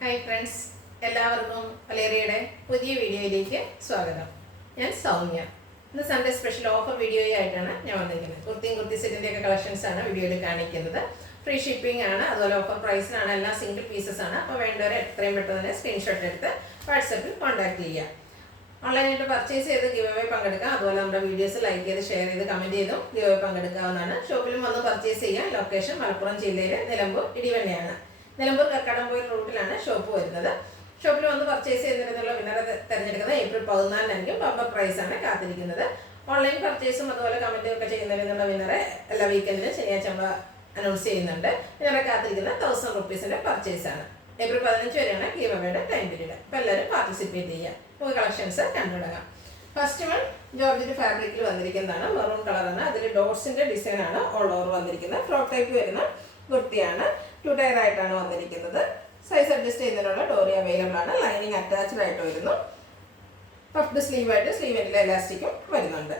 Hi friends, എല്ലാവർക്കും വലേറിയയുടെ പുതിയ വീഡിയോയിലേക്ക് സ്വാഗതം. ഞാൻ സൗമ്യ. ഇന്ന് സൺഡേ സ്പെഷ്യൽ ഓഫർ വീഡിയോയായിട്ടാണ് ഞാൻ വന്നിരിക്കുന്നത്. കുർത്തി സെറ്റിൻ്റെ ഒക്കെ കളക്ഷൻസ് ആണ് വീഡിയോയിൽ കാണിക്കുന്നത്. ഫ്രീ ഷിപ്പിംഗ് ആണ്, അതുപോലെ ഓഫർ പ്രൈസിനാണ്, എല്ലാം സിംഗിൾ പീസസ് ആണ്. അപ്പോൾ വേണ്ടവരെ എത്രയും പെട്ടെന്ന് തന്നെ സ്ക്രീൻഷോട്ട് എടുത്ത് വാട്സപ്പിൽ കോൺടാക്ട് ചെയ്യുക. ഓൺലൈനായിട്ട് പർച്ചേസ് ചെയ്ത് ഗിവ് അവേ പങ്കെടുക്കാം. അതുപോലെ നമ്മുടെ വീഡിയോസ് ലൈക്ക് ചെയ്ത് ഷെയർ ചെയ്ത് കമൻറ്റ് ചെയ്തും ഗിവ് അവേ പങ്കെടുക്കാവുന്നതാണ്. ഷോപ്പിലും വന്ന് പർച്ചേസ് ചെയ്യാം. ലൊക്കേഷൻ മലപ്പുറം ജില്ലയിലെ നിലമ്പൂർ ഇടിവണ്ണയാണ്. നിലമ്പൂർ കക്കാടംപൊയിൽ റൂട്ടിലാണ് ഷോപ്പ് വരുന്നത്. ഷോപ്പിൽ വന്ന് പർച്ചേസ് ചെയ്യുന്നതിനുള്ള വിന്നറെ തിരഞ്ഞെടുക്കുന്നത് ഏപ്രിൽ 14 ബമ്പർ പ്രൈസാണ് കാത്തിരിക്കുന്നത്. ഓൺലൈൻ പർച്ചേസും അതുപോലെ കമൻറ്റും ഒക്കെ ചെയ്യുന്നതിനുള്ള വിന്നറെ എല്ലാ വീക്കെൻഡിലും ശനിയാഴ്ച നമ്മൾ അനൗൺസ് ചെയ്യുന്നുണ്ട്. വിന്നറെ കാത്തിരിക്കുന്ന 1000 റുപ്പീസിൻ്റെ പർച്ചേസാണ്. ഏപ്രിൽ 15 വരെയാണ് ഗീവ് അവേയുടെ ടൈം പീരീഡ്. അപ്പോൾ എല്ലാവരും പാർട്ടിസിപ്പേറ്റ് ചെയ്യുക. നമുക്ക് കളക്ഷൻസ് കണ്ടുപിടങ്ങാം. ഫസ്റ്റ് വൺ ജോർജറ്റ് ഫാബ്രിക്കിൽ വന്നിരിക്കുന്നതാണ്. മെറൂൺ കളറാണ്. അതിൽ ഡോട്ട്സിൻ്റെ ഡിസൈനാണ് ഓൾ ഓവർ വന്നിരിക്കുന്നത്. ഫ്രോക്ക് ടൈപ്പ് വരുന്ന കുർത്തിയാണ്. 2 ടയർ ആയിട്ടാണ് വന്നിരിക്കുന്നത്. സൈസ് അഡ്ജസ്റ്റ് ചെയ്യുന്നതിനുള്ള ഡോറി അവൈലബിൾ ആണ്. ലൈനിങ് അറ്റാച്ച്ഡ് ആയിട്ട് വരുന്നു. പഫ്ഡ് സ്ലീവായിട്ട് സ്ലീവിൻ്റെ എലാസ്റ്റിക്കും വരുന്നുണ്ട്.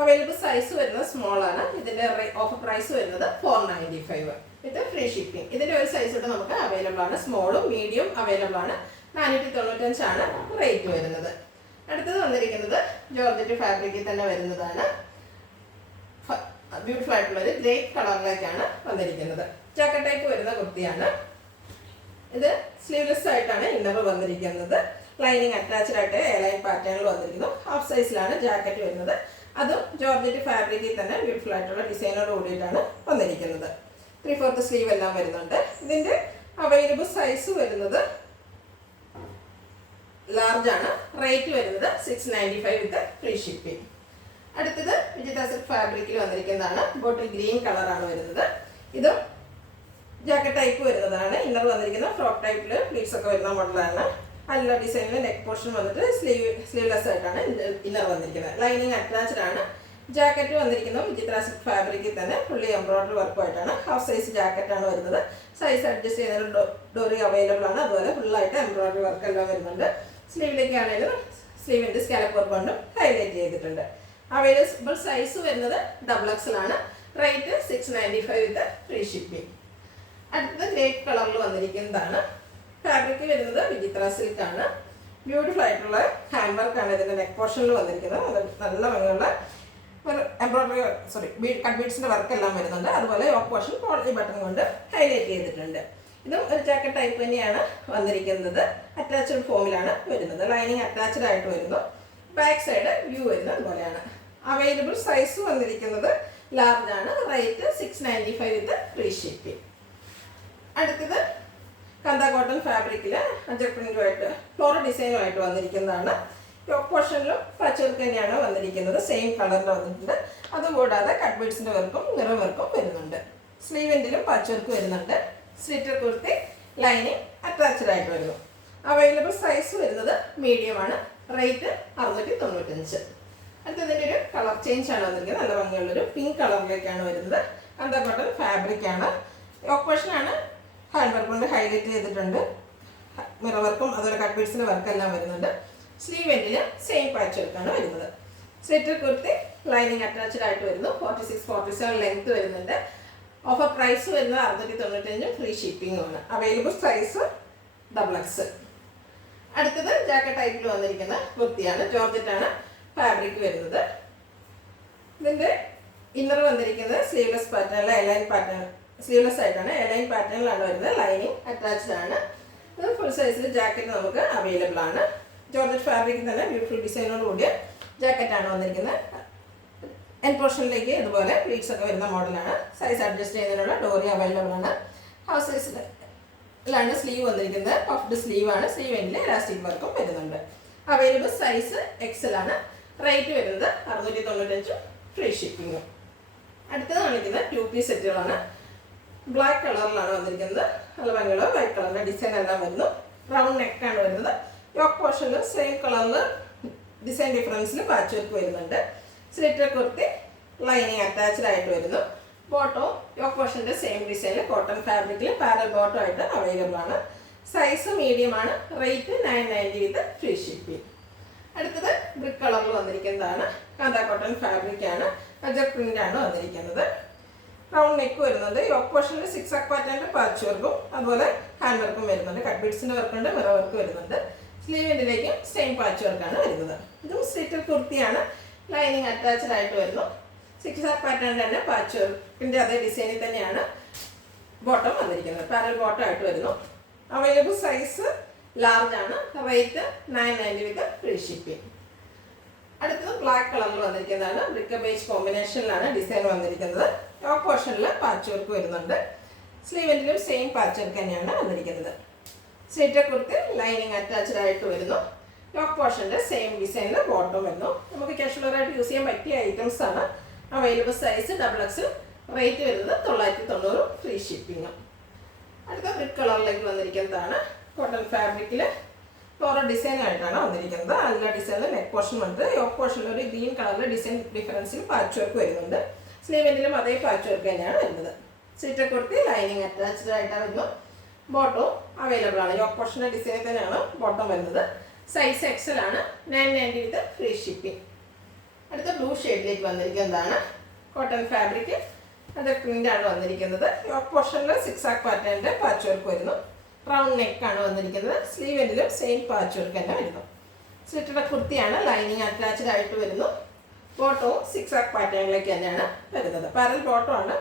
അവൈലബിൾ സൈസ് വരുന്നത് സ്മോൾ ആണ്. ഇതിൻ്റെ ഓഫർ പ്രൈസ് വരുന്നത് 495 വിത്ത് ഫ്രീ ഷിപ്പിംഗ്. ഇതിൻ്റെ ഒരു സൈസ് കൂടെ നമുക്ക് അവൈലബിൾ ആണ്. സ്മോളും മീഡിയം അവൈലബിൾ ആണ്. 495 ആണ് റേറ്റ് വരുന്നത്. അടുത്തത് വന്നിരിക്കുന്നത് ജോർജറ്റ് ഫാബ്രിക്കിൽ തന്നെ വരുന്നതാണ്. ബ്യൂട്ടിഫുൾ ആയിട്ടുള്ളൊരു ഗ്രേ കളറിലേക്കാണ് വന്നിരിക്കുന്നത്. ജാക്കറ്റ് ടൈപ്പ് വരുന്ന കുർത്തിയാണ്. ഇത് സ്ലീവ്ലെസ് ആയിട്ടാണ് ഇന്നർ വന്നിരിക്കുന്നത്. ലൈനിങ് അറ്റാച്ച്ഡ് ആയിട്ട് എയർലൈൻ പാറ്റേണിൽ വന്നിരിക്കുന്നു. ഹാഫ് സൈസിലാണ് ജാക്കറ്റ് വരുന്നത്. അതും ജോർജറ്റ് ഫാബ്രിക്കിൽ തന്നെ ബ്യൂട്ടിഫുൾ ആയിട്ടുള്ള ഡിസൈനോട് കൂടിയിട്ടാണ് വന്നിരിക്കുന്നത്. 3/4 സ്ലീവ് എല്ലാം വരുന്നുണ്ട്. ഇതിൻ്റെ അവൈലബിൾ സൈസ് വരുന്നത് ലാർജ് ആണ്. റേറ്റ് വരുന്നത് 695 വിത്ത് ഫ്രീ ഷിപ്പിംഗ്. അടുത്തത് വിജിത സിൽക്ക് ഫാബ്രിക്കിൽ വന്നിരിക്കുന്നതാണ്. ബോട്ടിൽ ഗ്രീൻ കളറാണ് വരുന്നത്. ഇതും ജാക്കറ്റ് ടൈപ്പ് വരുന്നതാണ്. ഇന്നർ വന്നിരിക്കുന്നത് ഫ്രോക്ക് ടൈപ്പിൽ പ്ലീറ്റ്സ് ഒക്കെ വരുന്ന മോഡലാണ്. നല്ല ഡിസൈനിൽ നെക്ക് പോർഷൻ വന്നിട്ട് സ്ലീവ്ലെസ് ആയിട്ടാണ് ഇന്നർ വന്നിരിക്കുന്നത്. ലൈനിങ് അറ്റാച്ച്ഡ് ആണ്. ജാക്കറ്റ് വന്നിരിക്കുന്നത് വിജിത്ര സിൽക്ക് ഫാബ്രിക്കിൽ തന്നെ ഫുള്ളി എംബ്രോയിഡറി വർക്കുമായിട്ടാണ്. ഹാഫ് സൈസ് ജാക്കറ്റാണ് വരുന്നത്. സൈസ് അഡ്ജസ്റ്റ് ചെയ്യുന്ന ഡോറി അവൈലബിൾ ആണ്. അതുപോലെ ഫുള്ളായിട്ട് എംബ്രോയിഡറി വർക്ക് എല്ലാം വരുന്നുണ്ട്. സ്ലീവിലേക്ക് ആണെങ്കിലും സ്ലീവിൻ്റെ സ്കാലപ്പ് വർക്ക് കൊണ്ടും ഹൈലൈറ്റ് ചെയ്തിട്ടുണ്ട്. അവൈലബിൾ സൈസ് വരുന്നത് XXL ആണ്. റേറ്റ് 695 വിത്ത് ഫ്രീ ഷിപ്പിംഗ്. അടുത്തത് ഗ്രേ കളറിൽ വന്നിരിക്കുന്നതാണ്. ഫാബ്രിക് വരുന്നത് വിചിത്ര സിൽക്ക് ആണ്. ബ്യൂട്ടിഫുൾ ആയിട്ടുള്ള ഹാൻഡ് വർക്കാണ് ഇതിൻ്റെ നെക്ക് പോർഷനിൽ വന്നിരിക്കുന്നത്. നല്ല ഭംഗിയുള്ള എംബ്രോയിഡറി കട്ട് ബീഡ്സിൻ്റെ വർക്ക് എല്ലാം വരുന്നുണ്ട്. അതുപോലെ യോക്ക് പോർഷൻ പോളി ബട്ടൺ കൊണ്ട് ഹൈലൈറ്റ് ചെയ്തിട്ടുണ്ട്. ഇതും ഒരു ജാക്കറ്റ് ടൈപ്പ് തന്നെയാണ് വന്നിരിക്കുന്നത്. അറ്റാച്ച്ഡ് ഫോമിലാണ് വരുന്നത്. ലൈനിങ് അറ്റാച്ച്ഡ് ആയിട്ട് വരുന്നു. ബാക്ക് സൈഡ് വ്യൂ വരുന്നത് അതുപോലെയാണ്. അവൈലബിൾ സൈസ് വന്നിരിക്കുന്നത് ലാർജ് ആണ്. റേറ്റ് 695 വിത്ത് ഫ്രീ ഷിപ്പിംഗ്. അടുത്തത് കന്ത കോട്ടൺ ഫാബ്രിക്കിൽ അജക് പ്രിന്റുമായിട്ട് ഫ്ലോറൽ ഡിസൈനുമായിട്ട് വന്നിരിക്കുന്നതാണ്. യോക്ക് പോർഷനിലും പച്ച് വർക്ക് തന്നെയാണ് വന്നിരിക്കുന്നത്. സെയിം കളറിൽ വന്നിട്ടുണ്ട്. അതുകൂടാതെ കട്ട് ബീഡ്സിൻ്റെ വർക്കും മിറർ വർക്കും വരുന്നുണ്ട്. സ്ലീവെൻറ്റിലും പച്ച് വർക്ക് വരുന്നുണ്ട്. സ്ലിറ്റർ കുർത്തി ലൈനിങ് അറ്റാച്ച്ഡ് ആയിട്ട് വരുന്നു. അവൈലബിൾ സൈസ് വരുന്നത് മീഡിയം ആണ്. റേറ്റ് 695. അടുത്തതിൻ്റെ ഒരു കളർ ചേഞ്ച് ആണ് വന്നിരിക്കുന്നത്. നല്ല ഭംഗിയുള്ളൊരു പിങ്ക് കളറിലേക്കാണ് വരുന്നത്. കന്ത കോട്ടൺ ഫാബ്രിക് ആണ്. യോക്ക് പോർഷനാണ് ഹാൻഡ് വർക്ക് കൊണ്ട് ഹൈലൈറ്റ് ചെയ്തിട്ടുണ്ട്. മിറർ വർക്കും അതുപോലെ കട്ട് ബീഡ്സിൻ്റെ വർക്കെല്ലാം വരുന്നുണ്ട്. സ്ലീവ് എൻഡിൽ സെയിം പാച്ച് വർക്കാണ് വരുന്നത്. സ്ലിറ്റർ കുർത്തി ലൈനിങ് അറ്റാച്ച്ഡ് ആയിട്ട് വരുന്നു. 46-47 ലെങ്ത് വരുന്നുണ്ട്. ഓഫർ പ്രൈസ് വരുന്നത് 695 ഫ്രീ ഷിപ്പിംഗും ആണ്. Available size XXL. അടുത്തത് ജാക്കറ്റ് ടൈപ്പിൽ വന്നിരിക്കുന്ന കുർത്തിയാണ്. ജോർജറ്റാണ് ഫാബ്രിക് വരുന്നത്. ഇതിൻ്റെ ഇന്നർ വന്നിരിക്കുന്നത് സ്ലീവ്ലെസ് പാറ്റേണിൽ എയർലൈൻ പാറ്റേൺ സ്ലീവ്ലെസ് ആയിട്ടാണ് എയർലൈൻ പാറ്റേണിലാണ് വരുന്നത്. ലൈനിങ് അറ്റാച്ച്ഡ് ആണ്. ഇത് ഫുൾ സൈസിൽ ജാക്കറ്റ് നമുക്ക് അവൈലബിൾ ആണ്. ജോർജറ്റ് ഫാബ്രിക്കിൽ തന്നെ ബ്യൂട്ടിഫുൾ ഡിസൈനോട് കൂടിയ ജാക്കറ്റാണ് വന്നിരിക്കുന്നത്. എൻ പോർഷനിലേക്ക് ഇതുപോലെ പ്ലീറ്റ്സ് ഒക്കെ വരുന്ന മോഡലാണ്. സൈസ് അഡ്ജസ്റ്റ് ചെയ്യുന്നതിനുള്ള ഡോറി അവൈലബിൾ ആണ്. ഹാഫ് സൈസിലാണ് സ്ലീവ് വന്നിരിക്കുന്നത്. പഫ്ഡ് സ്ലീവാണ്. സ്ലീവ് എൻഡിൽ ഇലാസ്റ്റിക് വർക്കും വരുന്നുണ്ട്. അവൈലബിൾ സൈസ് XL ആണ്. റേറ്റ് വരുന്നത് 695 ഫ്രീ ഷിപ്പിംഗും. അടുത്തത് കാണിക്കുന്നത് 2 പീസ് സെറ്റുകളാണ്. ബ്ലാക്ക് കളറിലാണ് വന്നിരിക്കുന്നത്. നല്ല ഭംഗിയുള്ള വൈറ്റ് കളറിൻ്റെ ഡിസൈൻ എല്ലാം വരുന്നു. റൗണ്ട് നെക്കാണ് വരുന്നത്. യോക്ക് പോർഷനിൽ സെയിം കളറിൽ ഡിസൈൻ ഡിഫറൻസിൽ പാച്ച് വർക്ക് വരുന്നുണ്ട്. സ്ലിറ്റർ കുർത്തി ലൈനിങ് അറ്റാച്ച്ഡ് ആയിട്ട് വരുന്നു. ബോട്ടോ യോക്ക് പോർഷൻ്റെ സെയിം ഡിസൈനിൽ കോട്ടൺ ഫാബ്രിക്കിൽ പാരൽ ബോട്ടോ ആയിട്ട് അവൈലബിൾ ആണ്. സൈസ് മീഡിയം ആണ്. റേറ്റ് 990 വിത്ത് ഫ്രീ ഷിപ്പിംഗ്. അടുത്തത് ബ്രിക്ക് കളറിൽ വന്നിരിക്കുന്നതാണ്. കാന്ത കോട്ടൺ ഫാബ്രിക് ആണ്. അജക് പ്രിന്റ് ആണ് വന്നിരിക്കുന്നത്. റൗണ്ട് നെക്ക് വരുന്നുണ്ട്. യോക്ക് പോർഷനിൽ സിക്സ് ആക്ക് പാറ്റേണിൽ പാച്ച് വർക്കും അതുപോലെ ഹാൻഡ് വർക്കും വരുന്നുണ്ട്. കട്ട് ബീഡ്സിൻ്റെ വർക്കുണ്ട്, മിറർ വർക്ക് വരുന്നുണ്ട്. സ്ലീവിൻ്റിലേക്കും സെയിം പാച്ച് വർക്കാണ് വരുന്നത്. ഇതും സ്ലിറ്റഡ് കുർത്തിയാണ്. ലൈനിങ് അറ്റാച്ച്ഡ് ആയിട്ട് വരുന്നു. സിക്സ് ആക്ക് പാറ്റേണിൻ്റെ തന്നെ പാച്ച് വർക്കിൻ്റെ അതേ ഡിസൈനിൽ തന്നെയാണ് ബോട്ടം വന്നിരിക്കുന്നത്. പാരൽ ബോട്ടം ആയിട്ട് വരുന്നു. അവൈലബിൾ സൈസ് ലാർജ് ആണ്. റേറ്റ് 990 വിത്ത് ഫ്രീ ഷിപ്പിംഗ്. അടുത്തത് ബ്ലാക്ക് കളറിൽ വന്നിരിക്കുന്നതാണ്. ബ്രിക്ക് ബേജ് കോമ്പിനേഷനിലാണ് ഡിസൈൻ വന്നിരിക്കുന്നത്. യോക്ക് പോർഷനിൽ പാച്ച് വർക്ക് വരുന്നുണ്ട്. സ്ലീവിലും സെയിം പാച്ച് വർക്ക് തന്നെയാണ് വന്നിരിക്കുന്നത്. സ്ലിറ്റഡ് കുർത്തി ലൈനിങ് അറ്റാച്ച്ഡ് ആയിട്ട് വരുന്നു. യോക്ക് പോർഷൻ്റെ സെയിം ഡിസൈനിൽ ബോട്ടം വരുന്നു. നമുക്ക് കാഷ്വലറായിട്ട് യൂസ് ചെയ്യാൻ പറ്റിയ ഐറ്റംസ് ആണ്. Available size XXL. റേറ്റ് വരുന്നത് 990 ഫ്രീ ഷിപ്പിംഗ്. അടുത്ത ബ്രിക്ക് കളറിലേക്ക് വന്നിരിക്കുന്നതാണ്. കോട്ടൺ ഫാബ്രിക്കിൽ ഫ്ലോറൽ ഡിസൈൻ ആയിട്ടാണ് വന്നിരിക്കുന്നത്. എല്ലാ ഡിസൈനിലും നെക്ക് പോർഷൻ ഉണ്ട്. യോക്ക് പോർഷനിൽ ഒരു ഗ്രീൻ കളറിൽ ഡിസൈൻ ഡിഫറൻസിൽ പാച്ച് വർക്ക് വരുന്നുണ്ട്. സ്ലീവിലും അതേ പാച്ച് വർക്ക് തന്നെയാണ് വരുന്നത്. സ്ലിറ്റഡ് കുർത്തി ലൈനിങ് അറ്റാച്ച്ഡ് ആയിട്ടാണ് വരുന്നു. ബോട്ടവും അവൈലബിൾ ആണ്. യോക്ക് പോർഷൻ്റെ ഡിസൈനിൽ തന്നെയാണ് ബോട്ടം വരുന്നത്. സൈസ് XL ആണ്. 990 വിത്ത് ഫ്രീ ഷിപ്പിംഗ്. അടുത്ത ബ്ലൂ ഷെയ്ഡിലേക്ക് വന്നിരിക്കുന്നതാണ്. കോട്ടൺ ഫാബ്രിക് അത് പ്രിൻ്റാണ് വന്നിരിക്കുന്നത്. യോക്ക് പോർഷനിൽ സിക്സ് ആക്ക് പാറ്റേണിൻ്റെ പാച്ച് വർക്ക് വരുന്നു. റൗണ്ട് നെക്കാണ് വന്നിരിക്കുന്നത്. സ്ലീവിലും സെയിം പാച്ച് വർക്ക് തന്നെ വരുന്നു. സ്ലിറ്റഡ് കുർത്തിയാണ്. ലൈനിങ് അറ്റാച്ച്ഡ് ആയിട്ട് വരുന്നു. ബോട്ടവും സിക്സ് ആക്ക് പാറ്റേണിലേക്ക് തന്നെയാണ് വരുന്നത്. പാരൽ ബോട്ടം ആണ്.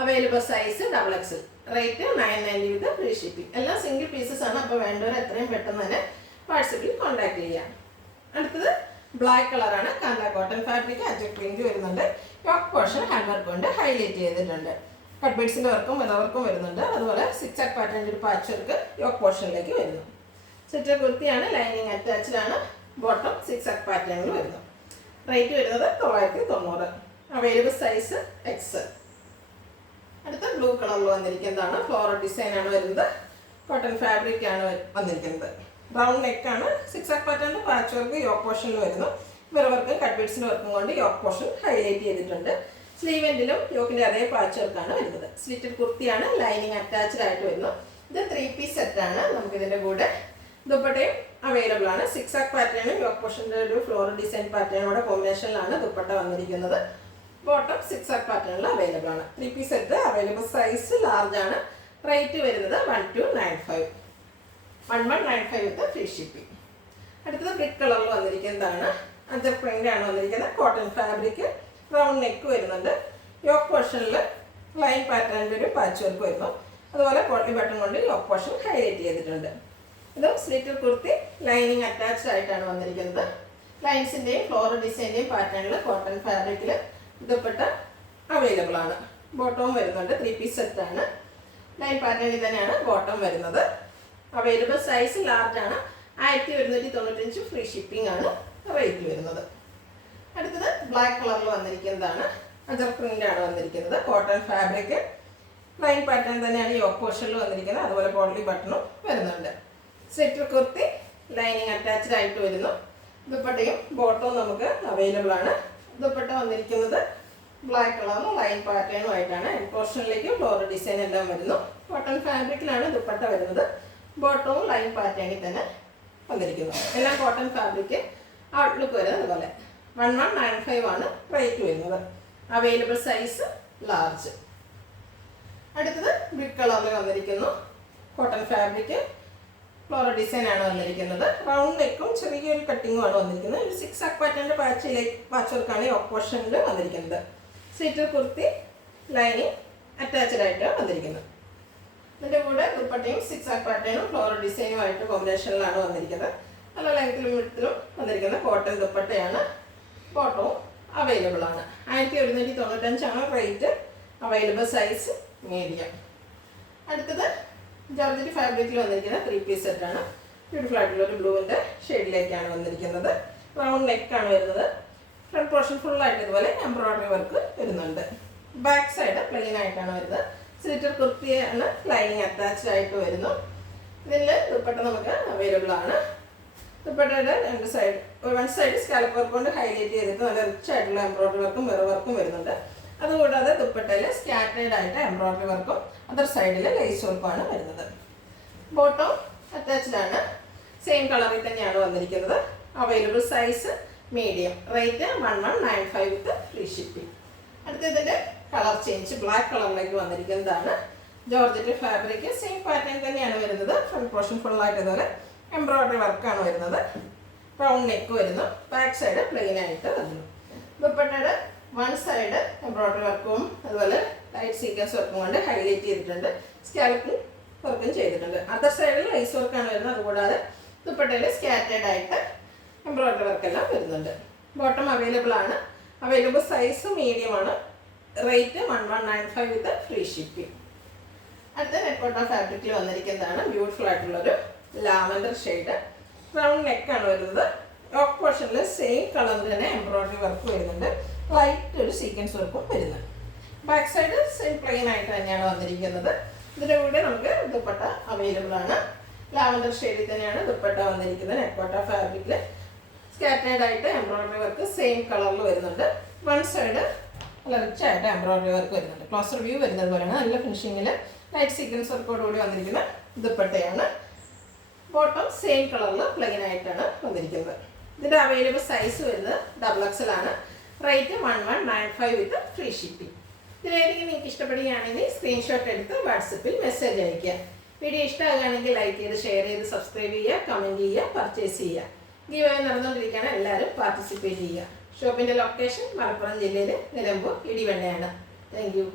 Available size XXL. റേറ്റ് 990 വിത്ത് ഫ്രീ ഷിപ്പിംഗ്. എല്ലാം സിംഗിൾ പീസസ് ആണ്. അപ്പോൾ വേണ്ടവർ എത്രയും പെട്ടെന്ന് തന്നെ വാട്സപ്പിൽ കോൺടാക്ട് ചെയ്യാം. അടുത്തത് ബ്ലാക്ക് കളറാണ്. കാന്ത കോട്ടൺ ഫാബ്രിക് അജക് പ്രിന്റ് വരുന്നുണ്ട്. യോക്ക് പോർഷൻ ഹാൻഡ് വർക്ക് കൊണ്ട് ഹൈലൈറ്റ് ചെയ്തിട്ടുണ്ട്. കട്ട് ബീഡ്സിൻ്റെ വർക്കും മിറവർക്കും വരുന്നുണ്ട്. അതുപോലെ സിക്സ് ആക്ക് പാറ്റേണിൻ്റെ ഒരു പാച്ച് വർക്ക് യോക്ക് പോർഷനിലേക്ക് വരുന്നു. സ്ലിറ്റഡ് കുർത്തിയാണ്. ലൈനിങ് അറ്റാച്ച്ഡ് ആണ്. ബോട്ടം സിക്സ് ആക്ക് പാറ്റേണിൽ വരുന്നു. റേറ്റ് വരുന്നത് 990. Available size XL. അടുത്ത ബ്ലൂ കളറിൽ വന്നിരിക്കുന്നതാണ്. ഫ്ലോറൽ ഡിസൈൻ ആണ് വരുന്നത്. കോട്ടൺ ഫാബ്രിക് ആണ് വന്നിരിക്കുന്നത്. റൗണ്ട് നെക്കാണ്. സിക്സ് ആക്ക് പാറ്റേണിൻ്റെ പാച്ച് വർക്ക് യോക്ക് പോർഷനിൽ വരുന്നു. മിറർ വർക്കും കട്ട് ബീഡ്സിൻ്റെ വർക്കും കൊണ്ട് യോക്ക് പോർഷൻ ഹൈലൈറ്റ് ചെയ്തിട്ടുണ്ട്. സ്ലീവെൻറ്റിലും യോക്കിൻ്റെ അതേ പാച്ച് വർക്കാണ് വരുന്നത്. സ്ലിറ്റഡ് കുർത്തിയാണ്. ലൈനിങ് അറ്റാച്ച്ഡ് ആയിട്ട് വരുന്നു. ഇത് 3 പീസ് സെറ്റാണ്. നമുക്കിതിൻ്റെ കൂടെ ദുപ്പട്ടയും അവൈലബിൾ ആണ്. സിക്സ് ആക്ക് പാറ്റേണും യോക്ക് പോർഷൻ്റെ ഒരു ഫ്ലോറൽ ഡിസൈൻ പാറ്റേണോടെ കോമ്പിനേഷനിലാണ് ദുപ്പട്ട വന്നിരിക്കുന്നത്. ബോട്ടം സിക്സ് ആക്ക് പാറ്റേണിൽ അവൈലബിൾ ആണ്. 3 piece set. Available size large ആണ്. റേറ്റ് വരുന്നത് 1295. 1195 വിത്ത് ഫ്രീ ഷിപ്പിംഗ്. അടുത്തത് ബ്രിക്ക് കളറിൽ വന്നിരിക്കുന്നതാണ്. അജർ പ്രിന്റ് ആണ് വന്നിരിക്കുന്നത്. Cotton fabric. റൗണ്ട് നെക്ക് വരുന്നുണ്ട്. യോക്ക് പോർഷനിൽ ലൈൻ പാറ്റേണിൻ്റെ ഒരു പാച്ച് വർക്ക് വരുന്നു. അതുപോലെ പോട്ടി ബട്ടൺ കൊണ്ട് യോക്ക് പോർഷൻ ഹൈലൈറ്റ് ചെയ്തിട്ടുണ്ട്. ഇത് സ്ലിറ്റഡ് കുർത്തി ലൈനിങ് അറ്റാച്ച്ഡ് ആയിട്ടാണ് വന്നിരിക്കുന്നത്. ലൈൻസിൻ്റെയും ഫ്ലോറൽ ഡിസൈൻ്റെയും പാറ്റേണിൽ കോട്ടൺ ഫാബ്രിക്കിൽ ദുപ്പട്ട അവൈലബിൾ ആണ്. ബോട്ടവും വരുന്നുണ്ട്. 3 പീസ് സെറ്റാണ്. ലൈൻ പാറ്റേണിൽ തന്നെയാണ് ബോട്ടം വരുന്നത്. അവൈലബിൾ സൈസ് ലാർജ് ആണ്. 1195 ഫ്രീ ഷിപ്പിംഗ് ആണ് റേറ്റ് വരുന്നത്. അടുത്തത് ബ്ലാക്ക് കളറിൽ വന്നിരിക്കുന്നതാണ്. അജർ പ്രിന്റ് ആണ് വന്നിരിക്കുന്നത്. Cotton fabric. ലൈൻ പാറ്റേൺ തന്നെയാണ് യോക്ക് പോർഷനിൽ വന്നിരിക്കുന്നത്. അതുപോലെ പോട്ടി ബട്ടണും വരുന്നുണ്ട്. സ്ലിറ്റഡ് കുർത്തി ലൈനിങ് അറ്റാച്ച്ഡ് ആയിട്ട് വരുന്നു. ദുപ്പട്ടയും ബോട്ടവും നമുക്ക് അവൈലബിൾ ആണ്. ദുപ്പട്ട വന്നിരിക്കുന്നത് ബ്ലാക്ക് കളറിലും ലൈൻ പാറ്റേണും ആയിട്ടാണ്. പോർഷനിലേക്ക് ഫ്ലോറൽ ഡിസൈൻ എല്ലാം വരുന്നു. കോട്ടൺ ഫാബ്രിക്കിലാണ് ദുപ്പട്ട വരുന്നത്. ബോട്ടവും ലൈൻ പാറ്റേണിൽ തന്നെ വന്നിരിക്കുന്നു. എല്ലാം കോട്ടൺ ഫാബ്രിക്. ഔട്ട്ലുക്ക് വരുന്നത് അതുപോലെ 1195 ആണ് റേറ്റ് വരുന്നത്. Available size large. അടുത്തത് ബ്രിക്ക് കളറിൽ വന്നിരിക്കുന്നു. Cotton fabric. ഫ്ലോറൽ ഡിസൈൻ ആണ് വന്നിരിക്കുന്നത്. റൗണ്ട് നെക്കും ചെറിയൊരു കട്ടിങ്ങും ആണ് വന്നിരിക്കുന്നത്. ഒരു സിക്സ് ആക്ക് പാറ്റേണിൻ്റെ പാച്ച് വർക്കാണ് യോക്ക് പോർഷനിൽ വന്നിരിക്കുന്നത്. സ്ലിറ്റഡ് കുർത്തി ലൈനിങ് അറ്റാച്ച്ഡ് ആയിട്ട് വന്നിരിക്കുന്നത്. ഇതിൻ്റെ കൂടെ ദുപ്പട്ടയും സിക്സ് ആക്ക് പാറ്റേണും ഫ്ലോറൽ ഡിസൈനും ആയിട്ട് കോമ്പിനേഷനിലാണ് വന്നിരിക്കുന്നത്. നല്ല ലെങ്ത്തിലും വിഡ്ത്തിലും വന്നിരിക്കുന്ന കോട്ടൺ ദുപ്പട്ടയാണ്. ബോട്ടവും അവൈലബിൾ ആണ്. 1195 ആണ് റേറ്റ്. Available size medium. അടുത്തത് ജോർജറ്റ് ഫാബ്രിക്കിൽ വന്നിരിക്കുന്ന 3 പീസ് സെറ്റാണ്. ബ്യൂട്ടിഫുൾ ആയിട്ടുള്ള ഒരു ബ്ലൂവിൻ്റെ ഷെയ്ഡിലേക്കാണ് വന്നിരിക്കുന്നത്. റൗണ്ട് നെക്കാണ് വരുന്നത്. ഫ്രണ്ട് പോർഷൻ ഫുള്ളായിട്ട് ഇതുപോലെ എംബ്രോയ്ഡറി വർക്ക് വരുന്നുണ്ട്. ബാക്ക് സൈഡ് പ്ലെയിൻ ആയിട്ടാണ് വരുന്നത്. സ്ലിറ്റഡ് കുർത്തിയാണ്. ലൈനിങ് അറ്റാച്ച്ഡ് ആയിട്ട് വരുന്നു. ഇതിൽ ദുപ്പട്ട നമുക്ക് അവൈലബിൾ ആണ്. ദുപ്പട്ടയുടെ രണ്ട് side, one side scallop work കൊണ്ട് ഹൈലൈറ്റ് ചെയ്തിട്ട് നല്ല റിച്ച് ആയിട്ടുള്ള എംബ്രോയ്ഡറി വർക്കും മിറർ വർക്കും വരുന്നുണ്ട്. അതുകൂടാതെ ദുപ്പട്ടയിൽ സ്കാറ്റേഡ് ആയിട്ട് എംബ്രോയ്ഡറി വർക്കും അതർ സൈഡിൽ ലേസ് വർക്കുമാണ് വരുന്നത്. ബോട്ടം അറ്റാച്ച്ഡ് ആണ്. സെയിം കളറിൽ തന്നെയാണ് വന്നിരിക്കുന്നത്. Available size medium. Rate 1195 with free shipping. അടുത്തതിൻ്റെ കളർ ചേഞ്ച് ബ്ലാക്ക് കളറിലേക്ക് വന്നിരിക്കുന്നതാണ്. ജോർജറ്റ് ഫാബ്രിക് സെയിം പാറ്റേൺ തന്നെയാണ് വരുന്നത്. ഫ്രണ്ട് പോർഷൻ ഫുള്ളായിട്ട് ഇതുപോലെ എംബ്രോയിഡറി വർക്കാണ് വരുന്നത്. റൗണ്ട് നെക്ക് വരുന്നു. ബാക്ക് സൈഡ് പ്ലെയിൻ ആയിട്ട് വരുന്നു. ദുപ്പട്ടയുടെ വൺ സൈഡ് എംബ്രോയിഡറി വർക്കും അതുപോലെ ലൈറ്റ് സീക്വൻസ് വർക്കും കൊണ്ട് ഹൈലൈറ്റ് ചെയ്തിട്ടുണ്ട്. സ്കാൽപ്പും വർക്കും ചെയ്തിട്ടുണ്ട്. അതർ സൈഡിൽ ലൈസ് വർക്കാണ് വരുന്നത്. അതുകൂടാതെ ദുപ്പട്ടയിൽ സ്കാറ്റേഡ് ആയിട്ട് എംബ്രോയിഡറി വർക്കെല്ലാം വരുന്നുണ്ട്. ബോട്ടം അവൈലബിൾ ആണ്. അവൈലബിൾ സൈസ് മീഡിയം ആണ്. Rate 1195 with free shipping. അടുത്ത നെറ്റ്കോട്ട ഫാബ്രിക്കിൽ വന്നിരിക്കുന്നതാണ് ബ്യൂട്ടിഫുൾ ആയിട്ടുള്ളൊരു ലാവൻഡർ ഷെയ്ഡ്. റൗണ്ട് നെക്കാണ് വരുന്നത്. യോക്ക് പോർഷനിൽ സെയിം കളറിൽ തന്നെ എംബ്രോയിഡറി വർക്ക് വരുന്നുണ്ട്. ലൈറ്റ് ഒരു സീക്വൻസ് വർക്കും വരുന്നുണ്ട്. ബാക്ക് സൈഡ് സെയിം പ്ലെയിൻ ആയിട്ട് തന്നെയാണ് വന്നിരിക്കുന്നത്. ഇതിൻ്റെ കൂടെ നമുക്ക് ദുപ്പട്ട അവൈലബിൾ ആണ്. ലാവൻഡർ ഷെയ്ഡിൽ തന്നെയാണ് ദുപ്പട്ട വന്നിരിക്കുന്നത്. നെറ്റ്കോട്ട ഫാബ്രിക്കിൽ സ്കാറ്റേഡ് ആയിട്ട് എംബ്രോയിഡറി വർക്ക് സെയിം കളറിൽ വരുന്നുണ്ട്. വൺ സൈഡ് നല്ല റിച്ച് ആയിട്ട് എംബ്രോയിഡറി വർക്ക് വരുന്നുണ്ട്. ക്ലോസർ വ്യൂ വരുന്നത് പോലെയാണ്. നല്ല ഫിനിഷിങ്ങിൽ ലൈറ്റ് സീക്വൻസ് വർക്കോടുകൂടി വന്നിരിക്കുന്ന ദുപ്പട്ടയാണ്. ബോട്ടം സെയിം കളറിൽ പ്ലെയിൻ ആയിട്ടാണ് വന്നിരിക്കുന്നത്. ഇതിൻ്റെ അവൈലബിൾ സൈസ് വരുന്നത് XXL ആണ്. Rate 1195 with free shipping. ഇതിലേതെങ്കിലും നിങ്ങൾക്ക് ഇഷ്ടപ്പെടുകയാണെങ്കിൽ സ്ക്രീൻഷോട്ട് എടുത്ത് വാട്സപ്പിൽ മെസ്സേജ് അയയ്ക്കുക. വീഡിയോ ഇഷ്ടമാകുകയാണെങ്കിൽ ലൈക്ക് ചെയ്ത് ഷെയർ ചെയ്ത് സബ്സ്ക്രൈബ് ചെയ്യുക, കമൻറ്റ് ചെയ്യുക, പർച്ചേസ് ചെയ്യുക. ഗീവ് അവേ നടന്നുകൊണ്ടിരിക്കുകയാണ്. എല്ലാവരും പാർട്ടിസിപ്പേറ്റ് ചെയ്യുക. ഷോപ്പിൻ്റെ ലൊക്കേഷൻ മലപ്പുറം ജില്ലയിൽ നിലമ്പൂർ ഇടിവണ്ണയാണ്. Thank you.